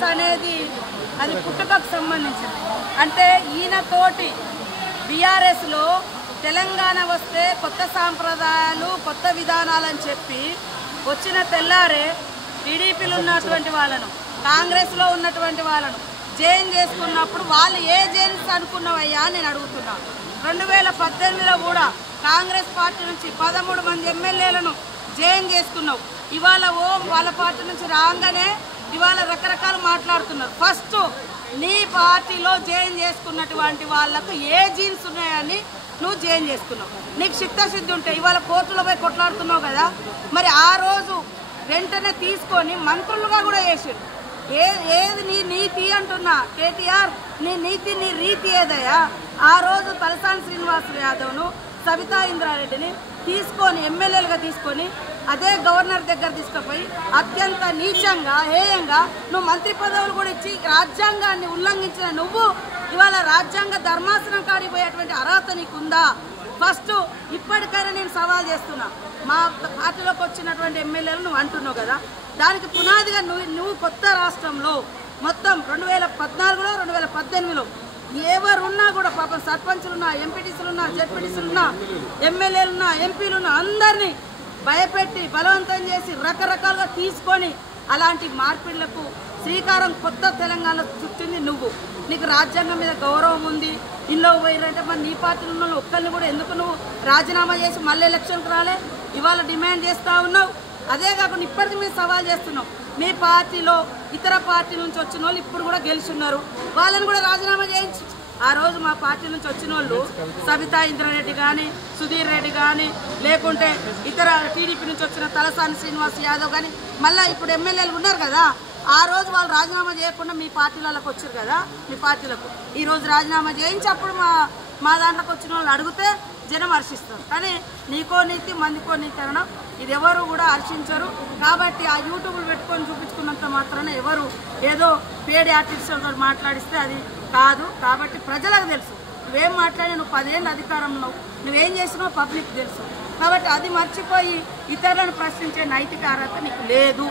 Jeans అనేది అది పుట్టుకకు సంబంధించింది. అంటే ఈయనతోటి బీఆర్ఎస్లో తెలంగాణ వస్తే కొత్త సాంప్రదాయాలు కొత్త విధానాలని చెప్పి వచ్చిన తెల్లారే టీడీపీలో ఉన్నటువంటి వాళ్ళను కాంగ్రెస్లో ఉన్నటువంటి వాళ్ళను జైన్ చేసుకున్నప్పుడు వాళ్ళు ఏ జైన్స్ అనుకున్నవయ్యా నేను అడుగుతున్నా. 2018లో కూడా కాంగ్రెస్ పార్టీ నుంచి 13 మంది ఎమ్మెల్యేలను జైన్ చేసుకున్నావు. ఇవాళ వాళ్ళ పార్టీ నుంచి రాగానే ఇవాళ రకరకాలు మాట్లాడుతున్నారు. ఫస్ట్ నీ పార్టీలో జైన్ చేసుకున్నటువంటి వాళ్ళకు ఏ జీన్స్ ఉన్నాయని నువ్వు జైన్ చేసుకున్నావు. నీకు చిత్తశుద్ధి ఉంటే ఇవాళ కోర్టులో పోయి కొట్లాడుతున్నావు కదా, మరి ఆ రోజు వెంటనే తీసుకొని మంత్రులుగా కూడా చేసారు. ఏది నీ నీతి అంటున్నా కేటీఆర్, నీ నీతి నీ రీతి ఏదయ్యా? ఆ రోజు తలసాని శ్రీనివాస్ యాదవ్ను సబితా ఇంద్రారెడ్డిని తీసుకొని ఎమ్మెల్యేలుగా తీసుకొని అదే గవర్నర్ దగ్గర తీసుకుపోయి అత్యంత నీచంగా హేయంగా నువ్వు మంత్రి పదవులు కూడా ఇచ్చి రాజ్యాంగాన్ని ఉల్లంఘించిన నువ్వు ఇవాళ రాజ్యాంగ ధర్మాసనం కాడికి పోయేటువంటి అర్హత నీకుందా? ఫస్ట్ ఇప్పటికైనా నేను సవాల్ చేస్తున్నా. మా పార్టీలోకి వచ్చినటువంటి ఎమ్మెల్యేలు నువ్వు అంటున్నావు కదా, దానికి పునాదిగా నువ్వు కొత్త రాష్ట్రంలో మొత్తం 2014లో 2018లో ఎవరున్నా కూడా పాపం సర్పంచులున్నా, ఎంపీటీసీలున్నా, జెడ్పీటీసీలున్నా, ఎమ్మెల్యేలున్నా, ఎంపీలున్నా అందరినీ భయపెట్టి బలవంతం చేసి రకరకాలుగా తీసుకొని అలాంటి మార్పిళ్లకు శ్రీకారం కొత్త తెలంగాణలో చుట్టింది నువ్వు. నీకు రాజ్యాంగం మీద గౌరవం ఉంది. ఇల్లు పోయిరంటే మరి నీ పార్టీలో ఉన్న ఒక్కరిని కూడా ఎందుకు నువ్వు రాజీనామా చేసి మళ్ళీ ఎలక్షన్కి రాలే? ఇవాళ డిమాండ్ చేస్తూ ఉన్నావు. అదే కాకుండా ఇప్పటికీ మీరు సవాల్ చేస్తున్నావు. మీ పార్టీలో ఇతర పార్టీ నుంచి వచ్చిన వాళ్ళు ఇప్పుడు కూడా గెలుచున్నారు, వాళ్ళని కూడా రాజీనామా చేయించు. ఆ రోజు మా పార్టీ నుంచి వచ్చిన వాళ్ళు సబితా ఇంద్రారెడ్డి కానీ, సుధీర్ రెడ్డి కానీ, లేకుంటే ఇతర టీడీపీ నుంచి వచ్చిన తలసాని శ్రీనివాస్ యాదవ్ కానీ, మళ్ళీ ఇప్పుడు ఎమ్మెల్యేలు ఉన్నారు కదా, ఆ రోజు వాళ్ళు రాజీనామా చేయకుండా మీ పార్టీలకు వచ్చారు కదా, మీ పార్టీలకు ఈరోజు రాజీనామా చేయించప్పుడు మా దాంట్లోకి వచ్చిన వాళ్ళు అడిగితే జనం హర్షిస్తారు. కానీ నీకో నీతి మందికో నీతి అనడం ఇది ఎవరు కూడా హర్షించరు. కాబట్టి ఆ యూట్యూబ్లు పెట్టుకొని చూపించుకున్నంత మాత్రాన ఎవరు ఏదో పేడి ఆర్టిస్టులతో మాట్లాడిస్తే అది కాదు. కాబట్టి ప్రజలకు తెలుసు నువ్వేం మాట్లాడి, నువ్వు 10 ఏళ్ళ అధికారంలో నువ్వేం చేసినావు పబ్లిక్ తెలుసు. కాబట్టి అది మర్చిపోయి ఇతరులను ప్రశ్నించే నైతిక అర్హత నీకు లేదు.